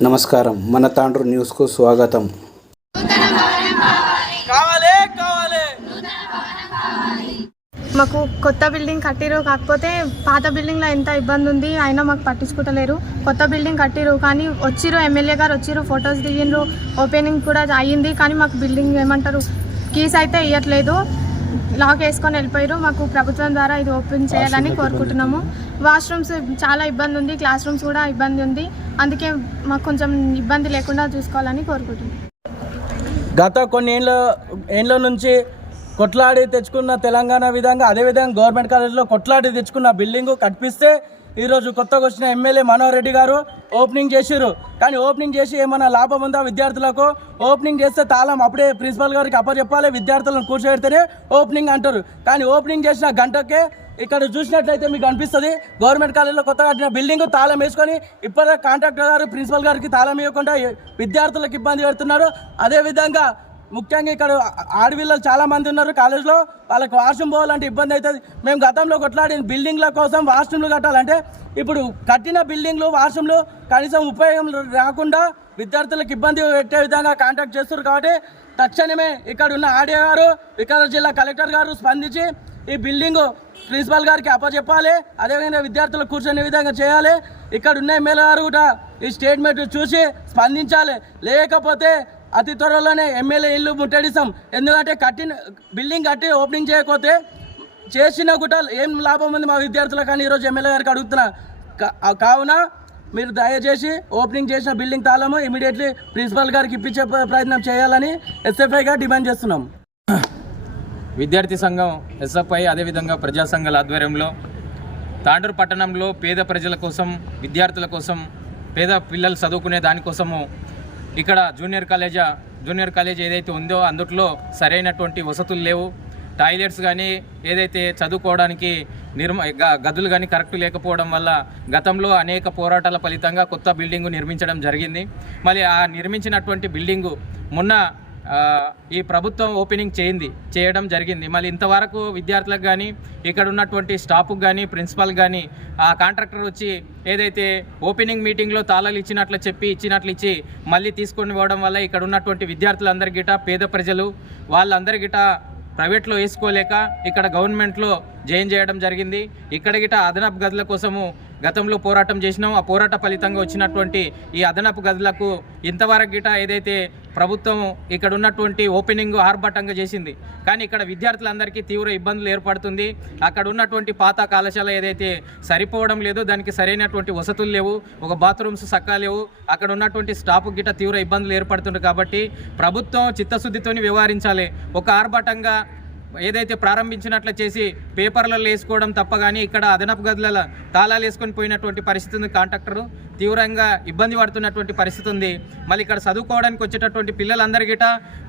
నమస్కారం. మన తాండ్రు న్యూస్కు స్వాగతం. కావాలి కావాలి. మాకు కొత్త బిల్డింగ్ కట్టిరు కాకపోతే పాత బిల్డింగ్లో ఎంత ఇబ్బంది ఉంది అయినా మాకు పట్టించుకుంటలేరు కొత్త బిల్డింగ్ కట్టిరు కానీ వచ్చిరు ఎమ్మెల్యే గారు వచ్చిరు ఫొటోస్ దిగిండ్రు ఓపెనింగ్ కూడా అయ్యింది కానీ మాకు బిల్డింగ్ ఏమంటారు కీస్ అయితే ఇవ్వట్లేదు లాక్ వేసుకొని వెళ్ళిపోయారు మాకు ప్రభుత్వం ద్వారా ఇది ఓపెన్ చేయాలని కోరుకుంటున్నాము. వాష్రూమ్స్ చాలా ఇబ్బంది ఉంది క్లాస్ రూమ్స్ కూడా ఇబ్బంది ఉంది. అందుకే మాకు కొంచెం ఇబ్బంది లేకుండా చూసుకోవాలని కోరుకుంటున్నాం. గత కొన్ని ఏళ్ళ ఏళ్ళ నుంచి కొట్లాడి తెచ్చుకున్న తెలంగాణ విధంగా అదేవిధంగా గవర్నమెంట్ కాలేజ్లో కొట్లాడి తెచ్చుకున్న బిల్డింగ్ కట్టిస్తే ఈరోజు కొత్తగా వచ్చిన ఎమ్మెల్యే మనోహర్ రెడ్డి గారు ఓపెనింగ్ చేసిర్రు. కానీ ఓపెనింగ్ చేసి ఏమైనా లాభం ఉందా విద్యార్థులకు? ఓపెనింగ్ చేస్తే తాళం అప్పుడే ప్రిన్సిపల్ గారికి అప్పచెప్పాలి విద్యార్థులను కూర్చోబెడితేనే ఓపెనింగ్ అంటారు. కానీ ఓపెనింగ్ చేసిన గంటకే ఇక్కడ చూసినట్లయితే మీకు అనిపిస్తుంది గవర్నమెంట్ కాలేజీలో కొత్తగా కట్టిన బిల్డింగ్ తాళం వేసుకొని ఇప్పటికే కాంట్రాక్టర్ గారు ప్రిన్సిపల్ గారికి తాళం ఇవ్వకుండా విద్యార్థులకు ఇబ్బంది పెడుతున్నారు. అదేవిధంగా ముఖ్యంగా ఇక్కడ ఆడపిల్లలు చాలా మంది ఉన్నారు కాలేజ్లో వాళ్ళకి వాష్రూమ్ పోవాలంటే ఇబ్బంది అవుతుంది. మేము గతంలో కొట్లాడిన బిల్డింగ్ల కోసం వాష్రూమ్లు కట్టాలంటే ఇప్పుడు కట్టిన బిల్డింగ్లు వాష్రూమ్లు కనీసం ఉపయోగం రాకుండా విద్యార్థులకు ఇబ్బంది పెట్టే విధంగా కాంటాక్ట్ చేస్తున్నారు కాబట్టి తక్షణమే ఇక్కడ ఉన్న ఆడియో గారు వికారాబాద్ జిల్లా కలెక్టర్ గారు స్పందించి ఈ బిల్డింగ్ ప్రిన్సిపల్ గారికి అప్పచెప్పాలి. అదేవిధంగా విద్యార్థులు కూర్చునే విధంగా చేయాలి. ఇక్కడ ఉన్న ఎమ్మెల్యే గారు కూడా ఈ స్టేట్మెంట్ చూసి స్పందించాలి. లేకపోతే అతి త్వరలోనే ఎమ్మెల్యే ఇల్లు ముట్టడిస్తాం. ఎందుకంటే కట్టిన బిల్డింగ్ కట్టి ఓపెనింగ్ చేయకపోతే చేసిన కూడా ఏం లాభం ఉంది మా విద్యార్థులకు కానీ ఈరోజు ఎమ్మెల్యే గారికి అడుగుతున్నా. కా- కావున మీరు దయచేసి ఓపెనింగ్ చేసిన బిల్డింగ్ తాళము ఇమీడియట్లీ ప్రిన్సిపల్ గారికి ఇప్పించే ప్రయత్నం చేయాలని ఎస్ఎఫ్ఐగా డిమాండ్ చేస్తున్నాం. విద్యార్థి సంఘం ఎస్ఎఫ్ఐ అదేవిధంగా ప్రజా సంఘాల ఆధ్వర్యంలో తాండూరు పట్టణంలో పేద ప్రజల కోసం విద్యార్థుల కోసం పేద పిల్లలు చదువుకునే దానికోసము ఇక్కడ జూనియర్ కాలేజా జూనియర్ కాలేజ్ ఏదైతే ఉందో అందుట్లో సరైనటువంటి వసతులు లేవు. టాయిలెట్స్ కానీ ఏదైతే చదువుకోవడానికి నిర్మ గ- గదులు కానీ కరెక్ట్ లేకపోవడం వల్ల గతంలో అనేక పోరాటాల ఫలితంగా కొత్త బిల్డింగు నిర్మించడం జరిగింది. మళ్ళీ ఆ నిర్మించినటువంటి బిల్డింగు మొన్న ఈ ప్రభుత్వం ఓపెనింగ్ చేయింది చేయడం జరిగింది. మళ్ళీ ఇంతవరకు విద్యార్థులకు కానీ ఇక్కడ ఉన్నటువంటి స్టాఫ్కి కానీ ప్రిన్సిపల్ కానీ ఆ కాంట్రాక్టర్ వచ్చి ఏదైతే ఓపెనింగ్ మీటింగ్లో తాళాలు ఇచ్చినట్లు చెప్పి ఇచ్చినట్లు ఇచ్చి మళ్ళీ తీసుకొని పోవడం వల్ల ఇక్కడ ఉన్నటువంటి విద్యార్థులందరి గిట పేద ప్రజలు వాళ్ళందరి గిట ప్రైవేట్లో వేసుకోలేక ఇక్కడ గవర్నమెంట్లో జాయిన్ చేయడం జరిగింది. ఇక్కడ గిట అదనపు గదుల కోసము గతంలో పోరాటం చేసినాం. ఆ పోరాట ఫలితంగా వచ్చినటువంటి ఈ అదనపు గదులకు ఇంతవరకు గిట ఏదైతే ప్రభుత్వం ఇక్కడ ఉన్నటువంటి ఓపెనింగ్ ఆర్భాటంగా చేసింది. కానీ ఇక్కడ విద్యార్థులందరికీ తీవ్ర ఇబ్బందులు ఏర్పడుతుంది. అక్కడ ఉన్నటువంటి పాత కళాశాల ఏదైతే సరిపోవడం లేదో దానికి సరైనటువంటి వసతులు లేవు. ఒక బాత్రూమ్స్ సక్కా లేవు. అక్కడ ఉన్నటువంటి స్టాఫ్ గిట తీవ్ర ఇబ్బందులు ఏర్పడుతుంది కాబట్టి ప్రభుత్వం చిత్తశుద్ధితోని వ్యవహరించాలి. ఒక ఆర్భాటంగా ఏదైతే ప్రారంభించినట్లు చేసి పేపర్లలో వేసుకోవడం తప్ప కానీ ఇక్కడ అదనపు గదుల తాళాలు వేసుకొని పోయినటువంటి పరిస్థితి ఉంది కాంట్రాక్టరు. తీవ్రంగా ఇబ్బంది పడుతున్నటువంటి పరిస్థితి ఉంది. మళ్ళీ ఇక్కడ చదువుకోవడానికి వచ్చేటటువంటి పిల్లలందరికీట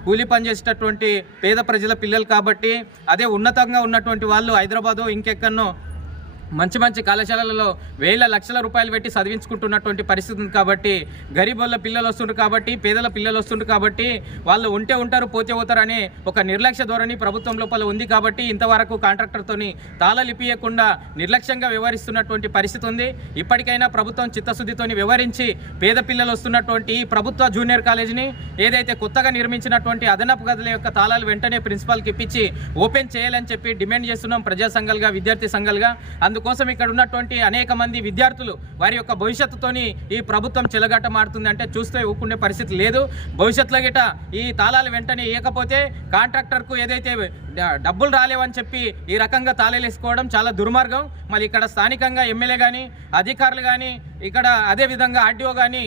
కూలి పని చేసేటటువంటి పేద ప్రజల పిల్లలు కాబట్టి అదే ఉన్నతంగా ఉన్నటువంటి వాళ్ళు హైదరాబాదు ఇంకెక్కడో మంచి మంచి కళాశాలలలో వేల లక్షల రూపాయలు పెట్టి చదివించుకుంటున్నటువంటి పరిస్థితి ఉంది కాబట్టి గరీబుల పిల్లలు వస్తుండ్రు కాబట్టి పేదల పిల్లలు వస్తుండ్రు కాబట్టి వాళ్ళు ఉంటే ఉంటారు పోతే పోతారని ఒక నిర్లక్ష్య ధోరణి ప్రభుత్వం లోపల ఉంది కాబట్టి ఇంతవరకు కాంట్రాక్టర్తోని తాళలిపియకుండా నిర్లక్ష్యంగా వ్యవహరిస్తున్నటువంటి పరిస్థితి ఉంది. ఇప్పటికైనా ప్రభుత్వం చిత్తశుద్ధితోని వ్యవహరించి పేద పిల్లలు వస్తున్నటువంటి ఈ ప్రభుత్వ జూనియర్ కాలేజీని ఏదైతే కొత్తగా నిర్మించినటువంటి అదనపు గదుల యొక్క తాళాలు వెంటనే ప్రిన్సిపాల్కి ఇప్పించి ఓపెన్ చేయాలని చెప్పి డిమాండ్ చేస్తున్నాం ప్రజా సంఘాలుగా విద్యార్థి సంఘాలుగా. అందుకోసం ఇక్కడ ఉన్నటువంటి అనేక మంది విద్యార్థులు వారి యొక్క భవిష్యత్తుతోని ఈ ప్రభుత్వం చెలగాట మారుతుంది అంటే చూస్తే ఊపుకునే పరిస్థితి లేదు. భవిష్యత్తులో గిట ఈ తాళాలు వెంటనే ఇవ్వకపోతే కాంట్రాక్టర్కు ఏదైతే డబ్బులు రాలేవని చెప్పి ఈ రకంగా తాళేలేసుకోవడం చాలా దుర్మార్గం. మరి ఇక్కడ స్థానికంగా ఎమ్మెల్యే కానీ అధికారులు కానీ ఇక్కడ అదే విధంగా ఆర్డీఓ కానీ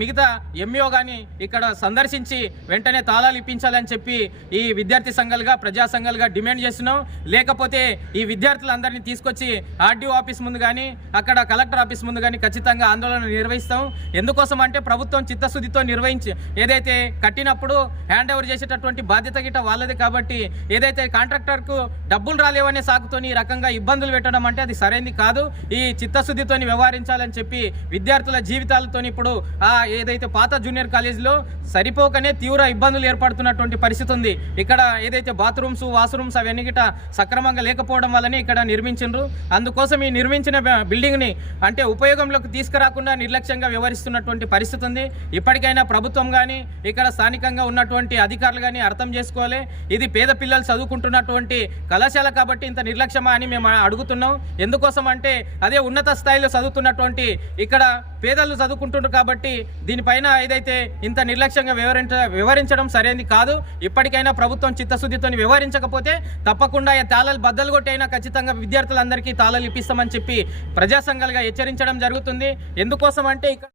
మిగతా ఎంఈఓ కానీ ఇక్కడ సందర్శించి వెంటనే తాళాలు ఇప్పించాలని చెప్పి ఈ విద్యార్థి సంఘాలుగా ప్రజా సంఘాలుగా డిమాండ్ చేస్తున్నాం. లేకపోతే ఈ విద్యార్థులందరినీ తీసుకొచ్చి ఆర్డీఓ ఆఫీస్ ముందు కానీ అక్కడ కలెక్టర్ ఆఫీస్ ముందు కానీ ఖచ్చితంగా ఆందోళన నిర్వహిస్తాం. ఎందుకోసం అంటే ప్రభుత్వం చిత్తశుద్ధితో నిర్వహించి ఏదైతే కట్టినప్పుడు హ్యాండ్ ఓవర్ చేసేటటువంటి బాధ్యత గిట్ట వాళ్ళది కాబట్టి ఏదైతే ఏదైతే కాంట్రాక్టర్కు డబ్బులు రాలేవనే సాగుతోని ఈ రకంగా ఇబ్బందులు పెట్టడం అంటే అది సరైనది కాదు. ఈ చిత్తశుద్ధితోని వ్యవహరించాలని చెప్పి విద్యార్థుల జీవితాలతోని ఇప్పుడు ఆ ఏదైతే పాత జూనియర్ కాలేజీలో సరిపోకనే తీవ్ర ఇబ్బందులు ఏర్పడుతున్నటువంటి పరిస్థితి ఉంది. ఇక్కడ ఏదైతే బాత్రూమ్స్ వాష్రూమ్స్ అవన్నీ గిట సక్రమంగా లేకపోవడం వల్లనే ఇక్కడ నిర్మించిండ్రు. అందుకోసం ఈ నిర్మించిన బిల్డింగ్ని అంటే ఉపయోగంలోకి తీసుకురాకుండా నిర్లక్ష్యంగా వ్యవహరిస్తున్నటువంటి పరిస్థితి ఉంది. ఇప్పటికైనా ప్రభుత్వం కానీ ఇక్కడ స్థానికంగా ఉన్నటువంటి అధికారులు కానీ అర్థం చేసుకోవాలి. ఇది పేద పిల్లలు చదువు చదువుకుంటున్నటువంటి కళాశాల కాబట్టి ఇంత నిర్లక్ష్యమా అని మేము అడుగుతున్నాం. ఎందుకోసం అంటే అదే ఉన్నత స్థాయిలో చదువుతున్నటువంటి ఇక్కడ పేదలు చదువుకుంటున్నారు కాబట్టి దీనిపైన ఏదైతే ఇంత నిర్లక్ష్యంగా వివరించ వివరించడం సరైనది కాదు. ఇప్పటికైనా ప్రభుత్వం చిత్తశుద్ధితో వ్యవహరించకపోతే తప్పకుండా ఈ తాళాలు బద్దలు కొట్టైనా ఖచ్చితంగా విద్యార్థులందరికీ తాళాలు ఇప్పిస్తామని చెప్పి ప్రజా సంఘాలుగా హెచ్చరించడం జరుగుతుంది. ఎందుకోసం అంటే ఇక్కడ